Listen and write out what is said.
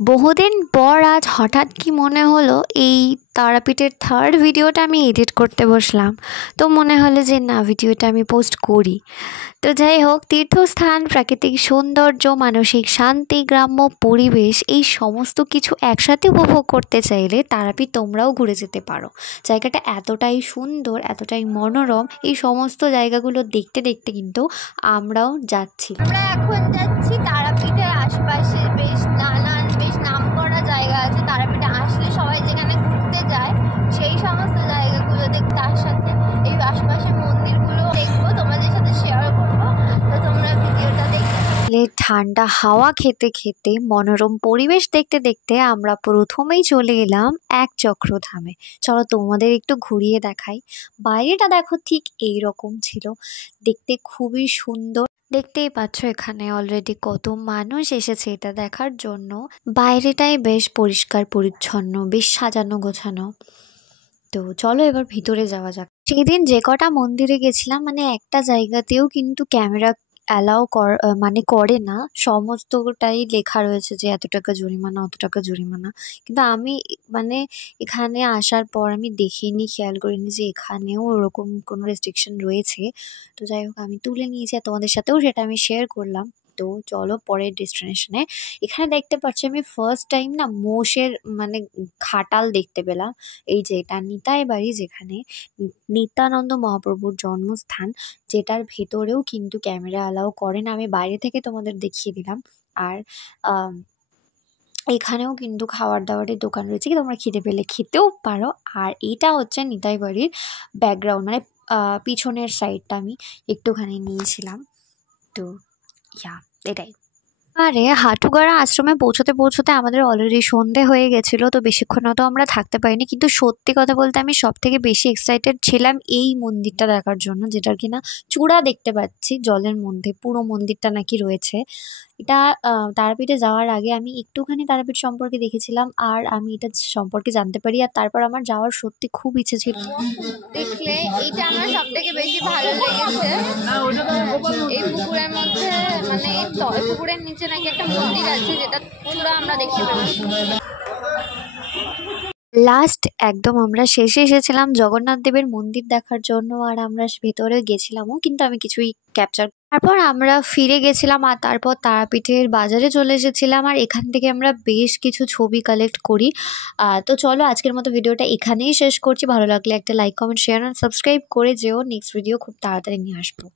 বহুদিন পর আজ হঠাৎ কি মনে হলো এই তারাপীঠের থার্ড ভিডিওটা আমি এডিট করতে বসলাম। তো মনে হলো যে না, ভিডিওটা আমি পোস্ট করি। তো যাই হোক, তীর্থস্থান, প্রাকৃতিক সৌন্দর্য, মানসিক শান্তি, গ্রাম্য পরিবেশ, এই সমস্ত কিছু একসাথে উপভোগ করতে চাইলে তারাপীঠ তোমরাও ঘুরে যেতে পারো। জায়গাটা এতটাই সুন্দর, এতটাই মনোরম, এই সমস্ত জায়গাগুলো দেখতে দেখতে কিন্তু আমরাও যাচ্ছি। আমরা এখন যাচ্ছি তারাপীঠের আশপাশে বেশ নামকরা জায়গা আছে। তারাপীঠে আসলে সবাই যেখানে ঘুরতে যায় সেই সমস্ত জায়গাগুলো দেখতে, তার সাথে এই আশপাশের মন্দিরগুলো দেখবো, তোমাদের সাথে শেয়ার করবো। তো তোমরা ভিডিওটা দেখতে ঠান্ডা হাওয়া খেতে খেতে, মনোরম পরিবেশ দেখতে দেখতে আমরা প্রথমেই চলে এলাম একচক্রধামে। চলো তোমাদের একটু ঘুরিয়ে দেখাই। বাইরেটা দেখো, ঠিক এই রকম ছিল, দেখতে খুবই সুন্দর। দেখতেই পাচ্ছ এখানে অলরেডি কত মানুষ এসেছে এটা দেখার জন্য। বাইরেটাই বেশ পরিষ্কার পরিচ্ছন্ন, বেশ সাজানো গোছানো। তো চলো এবার ভিতরে যাওয়া যাক। সেদিন যে কটা মন্দিরে গেছিলাম, মানে একটা জায়গাতেও কিন্তু ক্যামেরা অ্যালাউ করে না। সমস্তটাই লেখা রয়েছে যে এত টাকা জরিমানা, অত টাকা জরিমানা। কিন্তু আমি মানে এখানে আসার পর আমি দেখিনি, খেয়াল করিনি যে এখানেও ওরকম কোনো রেস্ট্রিকশন রয়েছে। তো যাই হোক, আমি তুলে নিয়েছি আর তোমাদের সাথেও সেটা আমি শেয়ার করলাম। তো চলো পরের ডেস্টিনেশনে। এখানে দেখতে পাচ্ছি আমি ফার্স্ট টাইম না মোষের মানে খাটাল দেখতে পেলাম। এই যে এটা নিতাই বাড়ি, যেখানে নিত্যানন্দ মহাপ্রভুর জন্মস্থান, যেটার ভেতরেও কিন্তু ক্যামেরা অ্যালাউ করে না। আমি বাইরে থেকে তোমাদের দেখিয়ে দিলাম। আর এখানেও কিন্তু খাবার দাবারের দোকান রয়েছে, কি তোমরা খিদে পেলে খেতেও পারো। আর এইটা হচ্ছে নিতাই বাড়ির ব্যাকগ্রাউন্ড, মানে পিছনের সাইডটা আমি একটুখানি নিয়েছিলাম। তো এটাই। আরে হাটুগাড়া আশ্রমে পৌঁছতে পৌঁছতে আমাদের অলরেডি সন্ধে হয়ে গেছিলো। তো বেশিক্ষণ তো আমরা থাকতে পারিনি, কিন্তু সত্যি কথা বলতে আমি সব থেকে বেশি এক্সাইটেড ছিলাম এই মন্দিরটা দেখার জন্য, যেটার কিনা চূড়া দেখতে পাচ্ছি জলের মধ্যে, পুরো মন্দিরটা নাকি রয়েছে। এটা তারাপীঠে যাওয়ার আগে আমি একটুখানি তারাপীঠ সম্পর্কে দেখেছিলাম, আর আমি এটা সম্পর্কে জানতে পারি, আর তারপর আমার যাওয়ার সত্যি খুব ইচ্ছে ছিল। দেখলে এইটা আমার সব থেকে বেশি ভালো লেগেছে। এই পুকুরের মধ্যে মানে পুকুরের নিচে নাকি একটা মন্দির আছে, যেটা চূড়া আমরা দেখতে পেলাম। লাস্ট একদম আমরা শেষে এসেছিলাম জগন্নাথ দেবের মন্দির দেখার জন্য, আর আমরা ভেতরে গেছিলামও, কিন্তু আমি কিছুই ক্যাপচার। তারপর আমরা ফিরে গেছিলাম, আর তারপর তারাপীঠের বাজারে চলে এসেছিলাম, আর এখান থেকে আমরা বেশ কিছু ছবি কালেক্ট করি। তো চলো আজকের মতো ভিডিওটা এখানেই শেষ করছি। ভালো লাগলে একটা লাইক, কমেন্ট, শেয়ার আর সাবস্ক্রাইব করে যেও। নেক্সট ভিডিও খুব তাড়াতাড়ি নিয়ে আসবো।